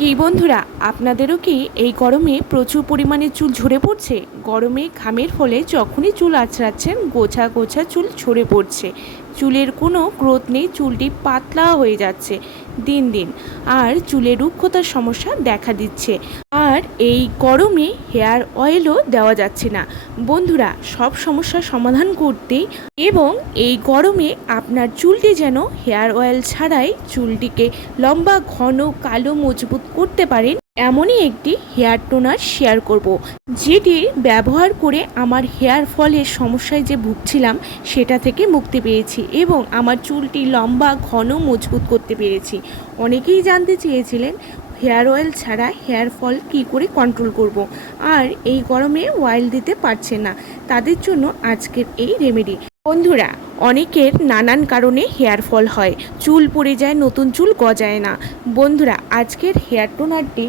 কি বন্ধুরা, আপনাদেরও কি এই গরমে প্রচুর পরিমাণে চুল ঝরে পড়ছে? গরমে ঘামের ফলে যখনই চুল আছড়াচ্ছেন গোছা গোছা চুল ঝরে পড়ছে। চুলের কোনো গ্রোথ নেই, চুলটি পাতলা হয়ে যাচ্ছে দিন দিন। আর চুলের রুক্ষতার সমস্যা দেখা দিচ্ছে। এই গরমে হেয়ার অয়েলও দেওয়া যাচ্ছে না। বন্ধুরা, সব সমস্যার সমাধান করতেই এবং এই গরমে আপনার চুলটি যেন হেয়ার অয়েল ছাড়াই চুলটিকে লম্বা, ঘন, কালো, মজবুত করতে পারেন, এমনই একটি হেয়ার টোনার শেয়ার করব, যেটি ব্যবহার করে আমার হেয়ার ফলের সমস্যায় যে ভুগছিলাম, সেটা থেকে মুক্তি পেয়েছি এবং আমার চুলটি লম্বা, ঘন, মজবুত করতে পেরেছি। অনেকেই জানতে চেয়েছিলেন হেয়ার অয়েল ছাড়া হেয়ার ফল কী করে কন্ট্রোল করব। আর এই গরমে অয়েল দিতে পারছে না। তাদের জন্য আজকের এই রেমেডি বন্ধুরা, অনেকের নানান কারণে হেয়ার ফল হয়। চুল পড়ে যায়, নতুন চুল গজায় না। বন্ধুরা, আজকের হেয়ার টোনারটি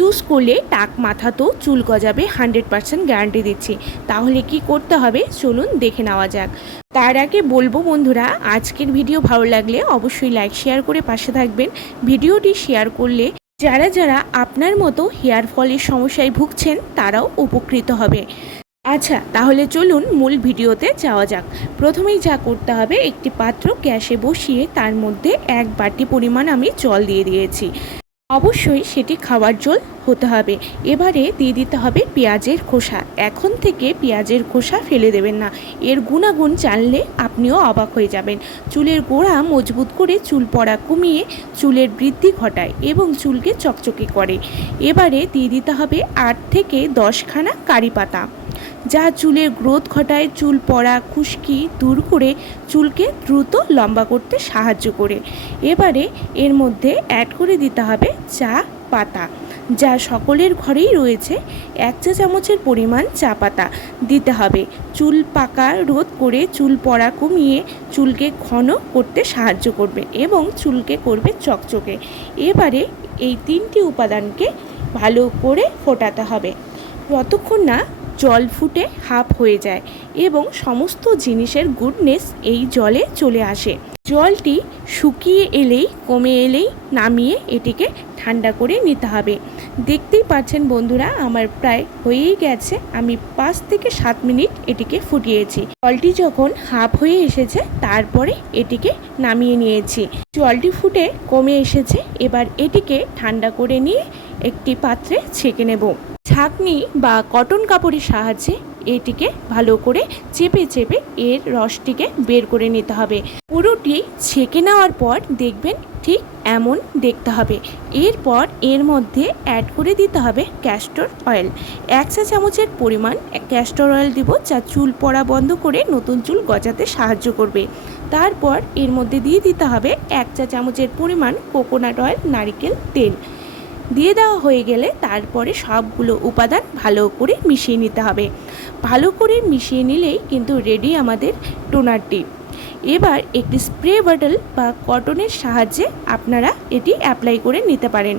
ইউজ করলে টাক মাথাতেও চুল গজাবে হান্ড্রেড পার্সেন্ট গ্যারান্টি দিচ্ছি। তাহলে কি করতে হবে? চলুন দেখে নেওয়া যাক। তার আগে বলব বন্ধুরা, আজকের ভিডিও ভালো লাগলে অবশ্যই লাইক শেয়ার করে পাশে থাকবেন। ভিডিওটি শেয়ার করলে যারা যারা আপনার মতো হেয়ার ফলের সমস্যায় ভুগছেন, তারাও উপকৃত হবে। আচ্ছা তাহলে চলুন মূল ভিডিওতে যাওয়া যাক। প্রথমেই যা করতে হবে, একটি পাত্র গ্যাসে বসিয়ে তার মধ্যে এক বাটি পরিমাণ আমি জল দিয়ে দিয়েছি। অবশ্যই সেটি খাওয়ার জল হতে হবে। এবারে দিয়ে দিতে হবে পেঁয়াজের খোসা। এখন থেকে পেঁয়াজের খোসা ফেলে দেবেন না। এর গুণাগুণ জানলে আপনিও অবাক হয়ে যাবেন। চুলের গোড়া মজবুত করে চুল পড়া কমিয়ে চুলের বৃদ্ধি ঘটায় এবং চুলকে চকচকে করে। এবারে দিয়ে দিতে হবে আট থেকে দশখানা কারি পাতা। যা চুলের গ্রোথ ঘটায়, চুল পড়া, খুশকি দূর করে চুলকে দ্রুত লম্বা করতে সাহায্য করে। এবারে এর মধ্যে অ্যাড করে দিতে হবে চা পাতা, যা সকলের ঘরেই রয়েছে। এক চা চামচের পরিমাণ চা পাতা দিতে হবে। চুল পাকা রোধ করে চুল পড়া কমিয়ে চুলকে ঘন করতে সাহায্য করবে এবং চুলকে করবে চকচকে। এবারে এই তিনটি উপাদানকে ভালো করে ফোটাতে হবে। যতক্ষণ না জল ফুটে হাফ হয়ে যায় এবং সমস্ত জিনিসের গুডনেস এই জলে চলে আসে। জলটি শুকিয়ে এলেই, কমে এলেই নামিয়ে এটিকে ঠান্ডা করে নিতে হবে। দেখতেই পাচ্ছেন বন্ধুরা, আমার প্রায় হয়েই গেছে। আমি পাঁচ থেকে সাত মিনিট এটিকে ফুটিয়েছি। জলটি যখন হাফ হয়ে এসেছে, তারপরে এটিকে নামিয়ে নিয়েছি। জলটি ফুটে কমে এসেছে, এবার এটিকে ঠান্ডা করে নিয়ে একটি পাত্রে ছেঁকে নেব। ছাঁকনি বা কটন কাপড়ের সাহায্যে এটিকে ভালো করে চেপে চেপে এর রসটিকে বের করে নিতে হবে। পুরোটি ছেঁকে নেওয়ার পর দেখবেন ঠিক এমন দেখতে হবে। এরপর এর মধ্যে অ্যাড করে দিতে হবে ক্যাস্টর অয়েল এক চা চামচের পরিমাণ ক্যাস্টর অয়েল দিব যা চুল পড়া বন্ধ করে নতুন চুল গজাতে সাহায্য করবে। তারপর এর মধ্যে দিয়ে দিতে হবে এক চা চামচের পরিমাণ কোকোনাট অয়েল নারিকেল, তেল। দিয়ে দেওয়া হয়ে গেলে তারপরে সবগুলো উপাদান ভালো করে মিশিয়ে নিতে হবে। ভালো করে মিশিয়ে নিলেই কিন্তু রেডি আমাদের টোনারটি এবার একটি স্প্রে বটল বা কটনের সাহায্যে আপনারা এটি অ্যাপ্লাই করে নিতে পারেন।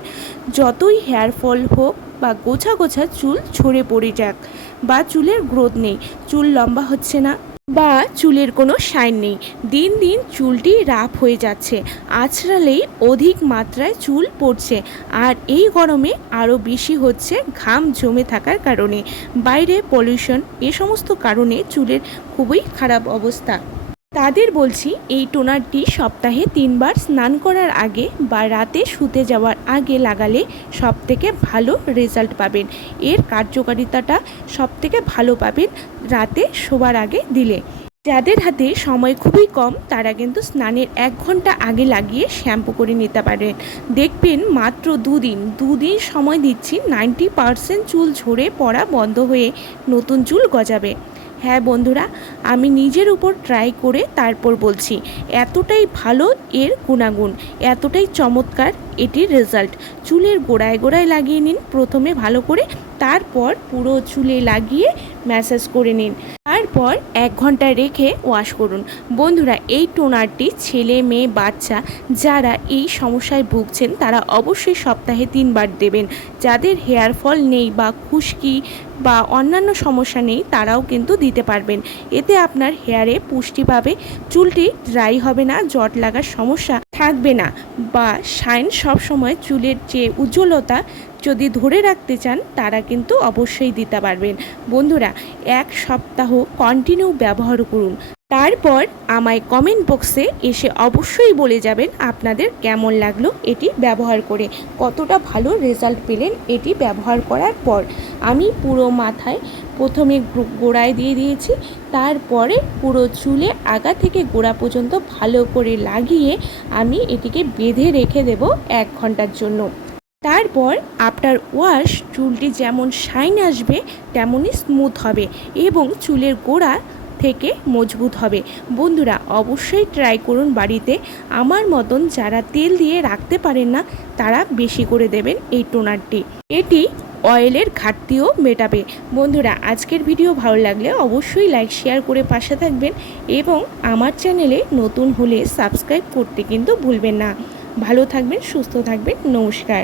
যতই হেয়ার ফল হোক বা গোছা গোছা চুল ঝরে পড়ে যাক বা চুলের গ্রোথ নেই, চুল লম্বা হচ্ছে না। বা চুলের কোনো শাইন নেই। দিন দিন চুলটি রাফ হয়ে যাচ্ছে। আছড়ালেই অধিক মাত্রায় চুল পড়ছে। আর এই গরমে আরও বেশি হচ্ছে ঘাম জমে থাকার কারণে। বাইরে পলিউশন এ সমস্ত কারণে চুলের খুবই খারাপ অবস্থা। তাদের বলছি, এই টোনারটি সপ্তাহে তিনবার স্নান করার আগে বা রাতে শুতে যাওয়ার আগে লাগালে সব থেকে ভালো রেজাল্ট পাবেন। এর কার্যকারিতাটা সব থেকে ভালো পাবেন রাতে শোবার আগে দিলে। যাদের হাতে সময় খুবই কম, তারা কিন্তু স্নানের এক ঘণ্টা আগে লাগিয়ে শ্যাম্পু করে নিতে পারেন। দেখবেন মাত্র দুদিন দুদিন সময় দিচ্ছি, নাইনটি পারসেন্ট চুল ঝরে পড়া বন্ধ হয়ে নতুন চুল গজাবে। হ্যাঁ বন্ধুরা, আমি নিজের উপর ট্রাই করে তারপর বলছি, এতটাই ভালো এর গুণাগুণ, এতটাই চমৎকার এটির রেজাল্ট চুলের গোড়ায় গোড়ায় লাগিয়ে নিন, প্রথমে ভালো করে, তারপর পুরো চুলে লাগিয়ে ম্যাসাজ করে নিন। তারপর এক ঘণ্টা রেখে ওয়াশ করুন। বন্ধুরা, এই টোনারটি ছেলে, মেয়ে, বাচ্চা যারা এই সমস্যায় ভুগছেন, তারা অবশ্যই সপ্তাহে তিনবার দেবেন। যাদের হেয়ার ফল নেই বা খুশকি বা অন্যান্য সমস্যা নেই, তারাও কিন্তু দিতে পারবেন। এতে আপনার হেয়ারে পুষ্টি পাবে চুলটি ড্রাই হবে না, জট লাগার সমস্যা থাকবে না। বা শাইন সবসময় চুলের যে উজ্জ্বলতা যদি ধরে রাখতে চান, তারা কিন্তু অবশ্যই দিতে পারবেন। বন্ধুরা, এক সপ্তাহ কন্টিনিউ ব্যবহার করুন। তারপর আমায় কমেন্ট বক্সে এসে অবশ্যই বলে যাবেন আপনাদের কেমন লাগল এটি ব্যবহার করে। কতটা ভালো রেজাল্ট পেলেন এটি ব্যবহার করার পর। আমি পুরো মাথায় প্রথমে গোড়ায় দিয়ে দিয়েছি, তারপরে পুরো চুলে আগা থেকে গোড়া পর্যন্ত ভালো করে লাগিয়ে আমি এটিকে বেঁধে রেখে দেব এক ঘণ্টার জন্য। তারপর আফটার ওয়াশ চুলটি যেমন শাইন আসবে, তেমনই স্মুথ হবে এবং চুলের গোড়া থেকে মজবুত হবে। বন্ধুরা, অবশ্যই ট্রাই করুন বাড়িতে। আমার মতন যারা তেল দিয়ে রাখতে পারেন না, তারা বেশি করে দেবেন এই টোনারটি। এটি অয়েলের ঘাটতিও মেটাবে। বন্ধুরা, আজকের ভিডিও ভালো লাগলে অবশ্যই লাইক শেয়ার করে পাশে থাকবেন এবং আমার চ্যানেলে নতুন হলে সাবস্ক্রাইব করতে কিন্তু ভুলবেন না। ভালো থাকবেন, সুস্থ থাকবেন, নমস্কার।